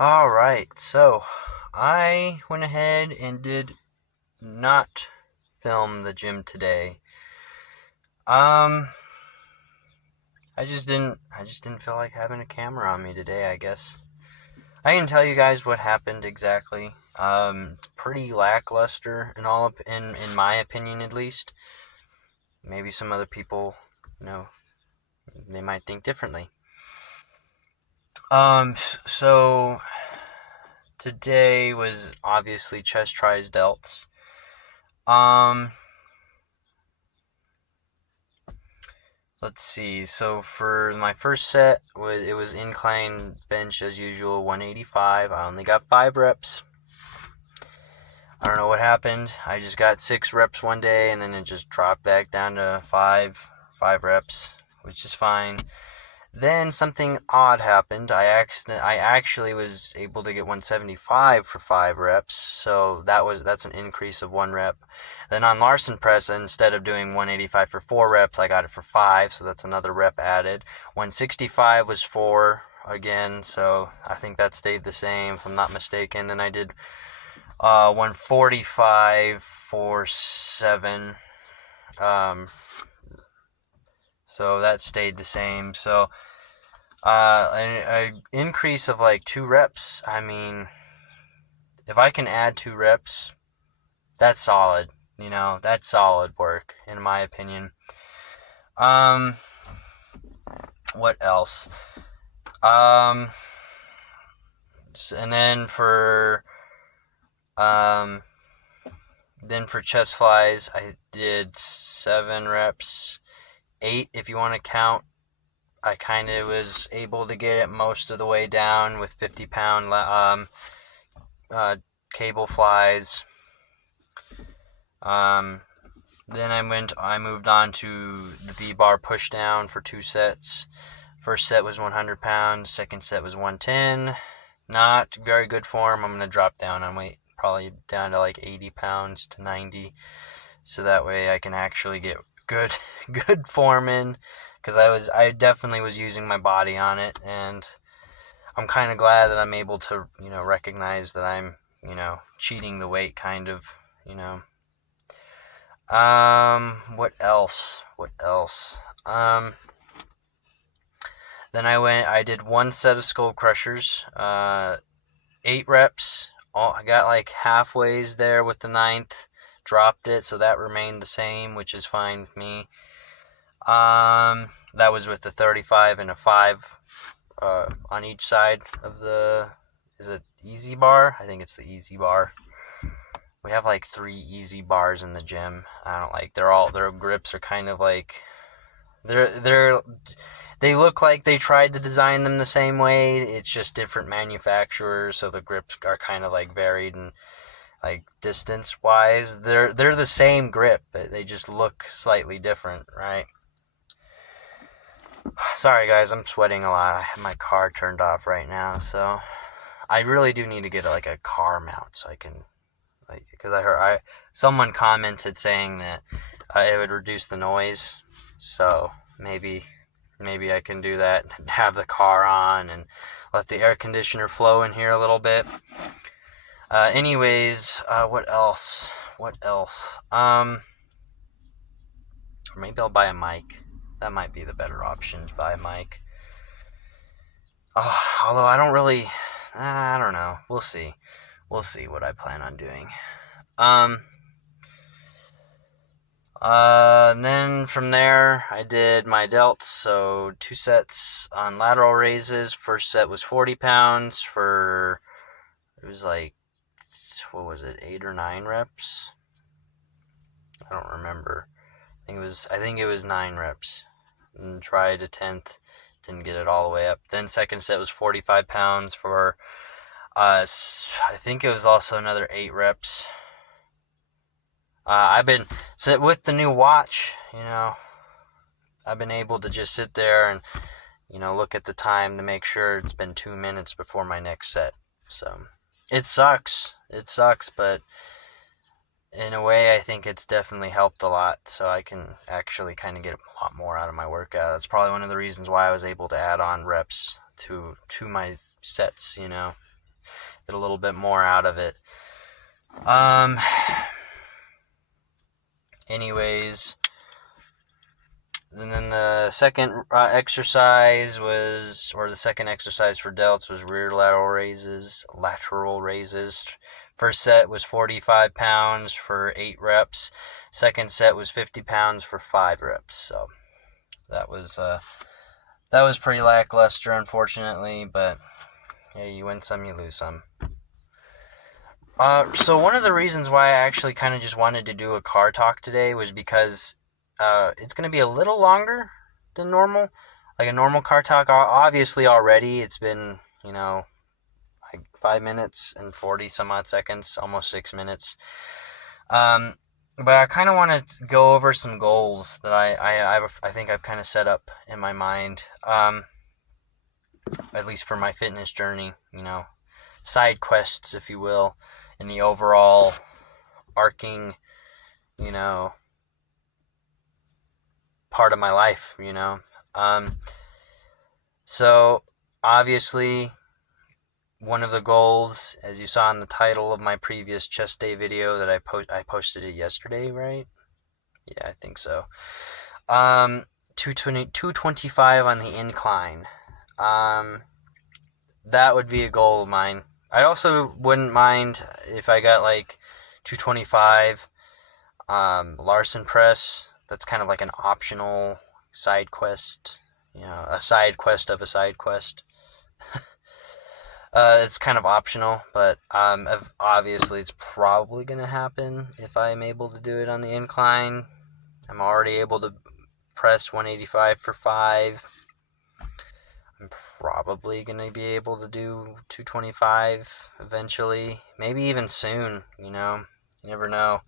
Alright, so I went ahead and did not film the gym today. Um I just didn't feel like having a camera on me today, I guess. I can tell you guys what happened exactly. It's pretty lackluster in my opinion at least. Maybe some other people, you know, they might think differently. So today was obviously chest tries delts. Um Let's see. So for my first set, it was incline bench as usual, 185. I only got 5 reps. I don't know what happened. I just got 6 reps one day, and then it just dropped back down to five reps, which is fine. Then something odd happened. I actually was able to get 175 for 5 reps, so that's an increase of 1 rep. Then on Larson press, instead of doing 185 for 4 reps, I got it for 5, so that's another rep added. 165 was 4 again, so I think that stayed the same if I'm not mistaken. Then I did 145 for 7. Um, so that stayed the same. So an increase of like 2 reps. I mean, if I can add 2 reps, that's solid. That's solid work in my opinion. Um, what else? Um, and um, then for chest flies, I did 7 reps, 8 if you want to count. I kind of was able to get it most of the way down with 50-pound uh, cable flies. Then I moved on to the V-bar pushdown for 2 sets. First set was 100 pounds. Second set was 110. Not very good form. I'm going to drop down on weight, probably down to like 80 pounds to 90. So that way I can actually get good good form in. Because I definitely was using my body on it. And I'm kind of glad that I'm able to, recognize that I'm, cheating the weight kind of, what else? What else? Then I did 1 set of skull crushers, 8 reps. I got like halfways there with the ninth, dropped it, so that remained the same, which is fine with me. That was with the 35 and a 5, on each side of is it easy bar? I think it's the easy bar. We have like 3 easy bars in the gym. I don't like. Their grips are kind of like they look like they tried to design them the same way. It's just different manufacturers, so the grips are kind of like varied and like distance wise. They're the same grip, but they just look slightly different, right? Sorry guys, I'm sweating a lot. I have my car turned off right now, so I really do need to get like a car mount so I can because someone commented saying that it would reduce the noise, so maybe I can do that and have the car on and let the air conditioner flow in here a little bit. Anyways, what else? What else? Or maybe I'll buy a mic. That might be the better option to buy a mic. Although I don't really, I don't know. We'll see. We'll see what I plan on doing. And then from there, I did my delts, so 2 sets on lateral raises. First set was 40 pounds it was like, what was it, 8 or 9 reps? I don't remember. I think it was 9 reps. And tried a 10th, didn't get it all the way up. Then second set was 45 pounds for, I think it was also another 8 reps. I've been with the new watch, I've been able to just sit there and, look at the time to make sure it's been 2 minutes before my next set. So it sucks. It sucks, but in a way, I think it's definitely helped a lot. So I can actually kind of get a lot more out of my workout. That's probably one of the reasons why I was able to add on reps to my sets, get a little bit more out of it. Anyways, and then the second exercise was, or the second exercise for delts was rear lateral raises. First set was 45 pounds for 8 reps. Second set was 50 pounds for 5 reps. So that was pretty lackluster, unfortunately, but yeah, you win some, you lose some. So one of the reasons why I actually kind of just wanted to do a car talk today was because it's going to be a little longer than normal. Like a normal car talk, obviously already it's been, like 5 minutes and 40 some odd seconds, almost 6 minutes. But I kind of want to go over some goals that I think I've kind of set up in my mind, at least for my fitness journey, side quests, if you will, in the overall arcing, part of my life, So obviously one of the goals, as you saw in the title of my previous chest day video that I posted it yesterday, right? Yeah, I think so. 225 on the incline. That would be a goal of mine. I also wouldn't mind if I got like 225 Larson press. That's kind of like an optional side quest, a side quest of a side quest. It's kind of optional, but obviously it's probably going to happen if I'm able to do it on the incline. I'm already able to press 185 for 5. I'm probably going to be able to do 225 eventually, maybe even soon, you never know.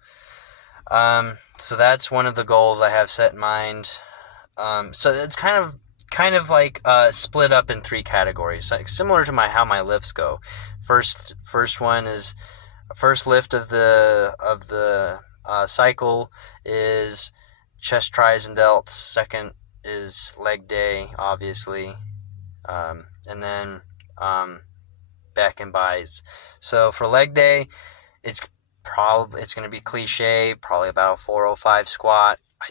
So that's one of the goals I have set in mind. So it's kind of like split up in 3 categories, similar to how my lifts go. First one is first lift of the cycle is chest tries and delts. Second is leg day, obviously, and then back and bis. So for leg day, it's going to be cliche, probably about a 405 squat. I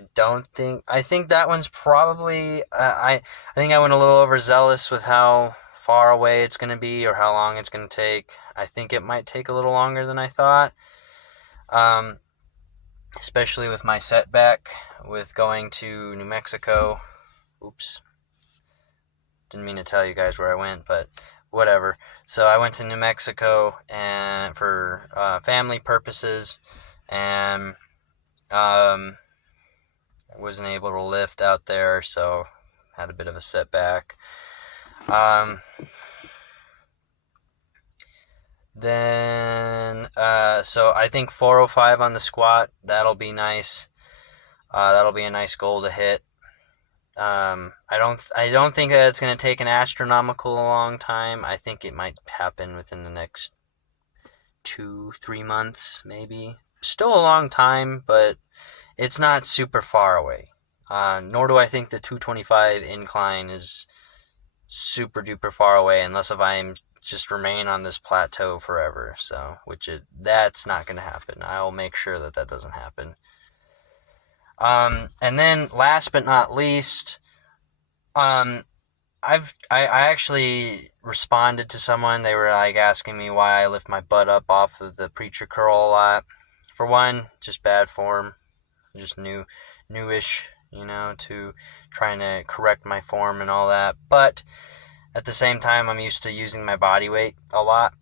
think that one's probably, I think I went a little overzealous with how far away it's going to be or how long it's going to take. I think it might take a little longer than I thought, especially with my setback with going to New Mexico. Oops. Didn't mean to tell you guys where I went, but whatever. So I went to New Mexico and for family purposes, and I wasn't able to lift out there, so had a bit of a setback. Then so I think 405 on the squat, that'll be nice. That'll be a nice goal to hit. I don't think that it's going to take an astronomical long time. I think it might happen within the next 2-3 months, maybe. Still a long time, but it's not super far away. Nor do I think the 225 incline is super duper far away, unless if I'm just remain on this plateau forever. So, that's not going to happen. I'll make sure that doesn't happen. And then last but not least, I actually responded to someone. They were like asking me why I lift my butt up off of the preacher curl a lot. For one, just bad form, just newish, to trying to correct my form and all that. But at the same time, I'm used to using my body weight a lot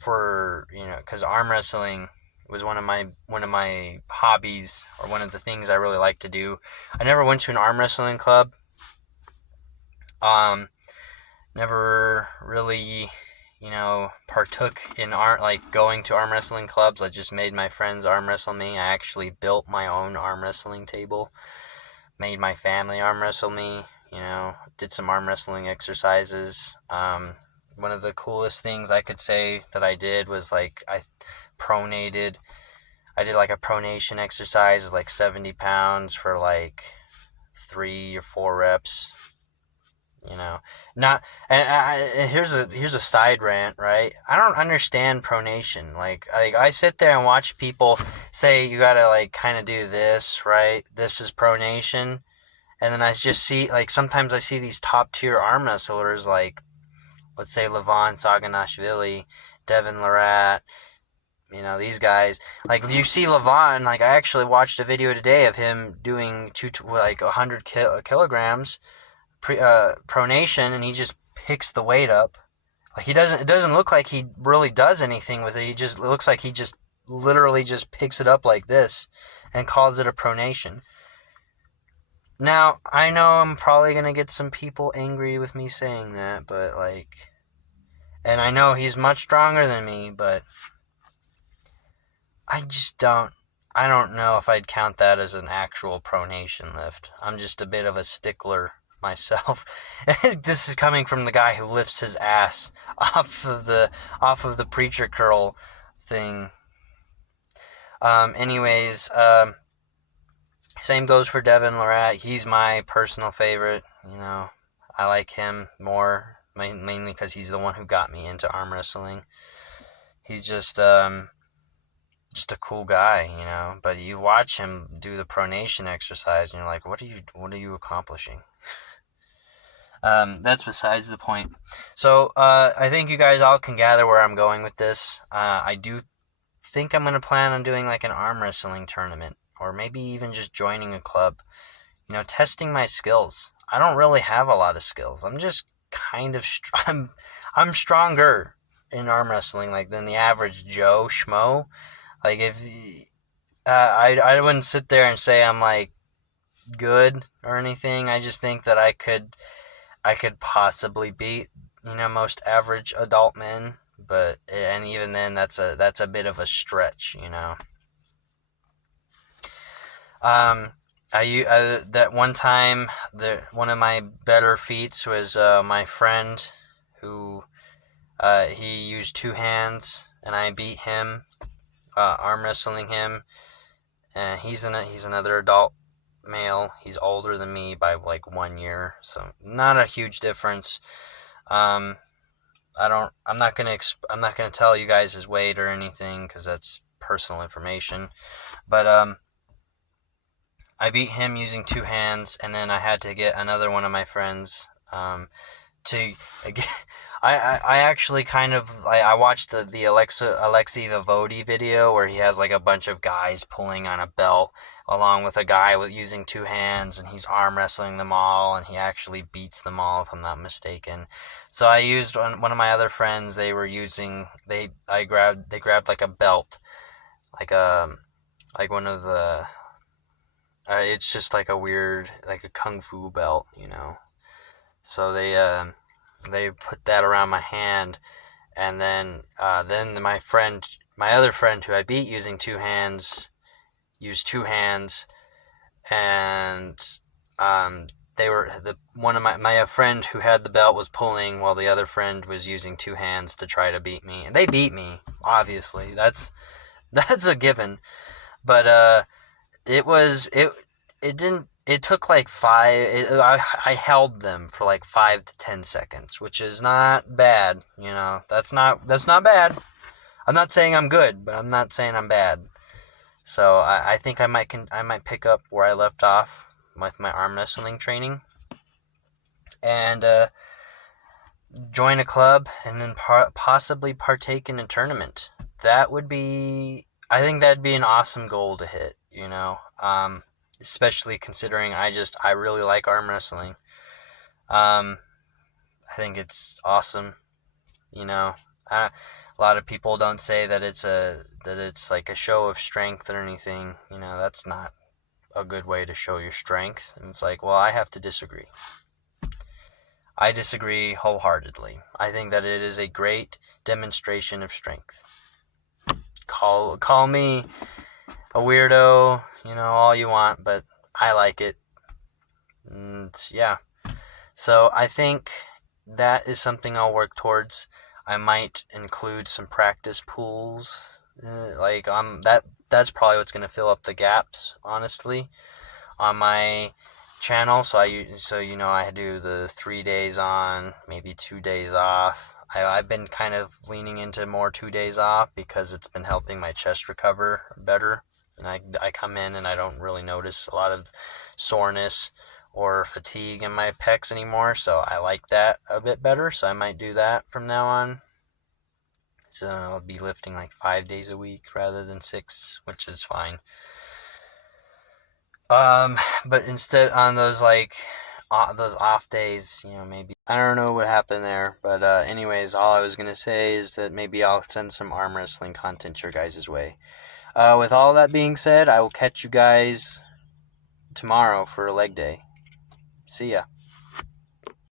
for, because arm wrestling was one of my hobbies, or one of the things I really like to do. I never went to an arm wrestling club. Never really, partook in going to arm wrestling clubs. I just made my friends arm wrestle me. I actually built my own arm wrestling table, made my family arm wrestle me, did some arm wrestling exercises. One of the coolest things I could say that I did was I pronated. I did a pronation exercise of 70 pounds for 3 or 4 reps. you know. Not and here's a side rant, right? I don't understand pronation. Like I sit there and watch people say you gotta like kind of do this, right? This is pronation, and then I just see like sometimes I see these top tier arm wrestlers like let's say Levon Saganashvili, Devin Larratt, you know, these guys. Like you see Levon, like I actually watched a video today of him doing 100 kilograms pronation, and he just picks the weight up. Like he doesn't. It doesn't look like he really does anything with it. It looks like he just literally just picks it up like this, and calls it a pronation. Now I know I'm probably gonna get some people angry with me saying that, but like, and I know he's much stronger than me, but I just don't. I don't know if I'd count that as an actual pronation lift. I'm just a bit of a stickler myself. This is coming from the guy who lifts his ass off of the preacher curl thing. Anyways, same goes for Devin Larratt. He's my personal favorite. You know, I like him more mainly because he's the one who got me into arm wrestling. He's just a cool guy, you know. But you watch him do the pronation exercise, and you're like, what are you accomplishing? That's besides the point. So I think you guys all can gather where I'm going with this. I do think I'm going to plan on doing like an arm wrestling tournament, or maybe even just joining a club. You know, testing my skills. I don't really have a lot of skills. I'm just kind of I'm stronger in arm wrestling like than the average Joe Schmo. Like if I wouldn't sit there and say I'm like good or anything. I just think that I could possibly beat, you know, most average adult men, but and even then that's a bit of a stretch, you know. That one time one of my better feats was my friend who he used two hands and I beat him, arm wrestling him, and he's another adult male. He's older than me by like 1 year, so not a huge difference. I'm not gonna tell you guys his weight or anything because that's personal information. But I beat him using two hands, and then I had to get another one of my friends to again. I actually kind of I watched the Alexei Vivodi video where he has like a bunch of guys pulling on a belt along with a guy using two hands, and he's arm wrestling them all, and he actually beats them all if I'm not mistaken. So I used one of my other friends. They grabbed like a belt, like one of the it's just like a weird like a kung fu belt, you know. So they put that around my hand, and then my other friend who I beat using two hands, used two hands, and they were one of my friend who had the belt was pulling while the other friend was using two hands to try to beat me, and they beat me. Obviously, that's a given, but it didn't. It took like I held them for like 5 to 10 seconds, which is not bad. You know, that's not bad. I'm not saying I'm good, but I'm not saying I'm bad. So I think I might pick up where I left off with my arm wrestling training, and join a club, and then possibly partake in a tournament. I think that'd be an awesome goal to hit. You know. Especially considering I really like arm wrestling. I think it's awesome. You know, a lot of people don't say that it's like a show of strength or anything. You know, that's not a good way to show your strength. And it's like, well, I have to disagree. I disagree wholeheartedly. I think that it is a great demonstration of strength. Call me a weirdo, you know, all you want, but I like it. And yeah. So I think that is something I'll work towards. I might include some practice pools. That's probably what's going to fill up the gaps, honestly, on my channel, so I do the 3 days on, maybe 2 days off. I've been kind of leaning into more 2 days off because it's been helping my chest recover better. And I come in and I don't really notice a lot of soreness or fatigue in my pecs anymore, so I like that a bit better. So I might do that from now on. So I'll be lifting like 5 days a week rather than 6, which is fine. But instead on those those off days, maybe I don't know what happened there, but anyways, all I was gonna say is that maybe I'll send some arm wrestling content your guys' way. With all that being said, I will catch you guys tomorrow for leg day. See ya.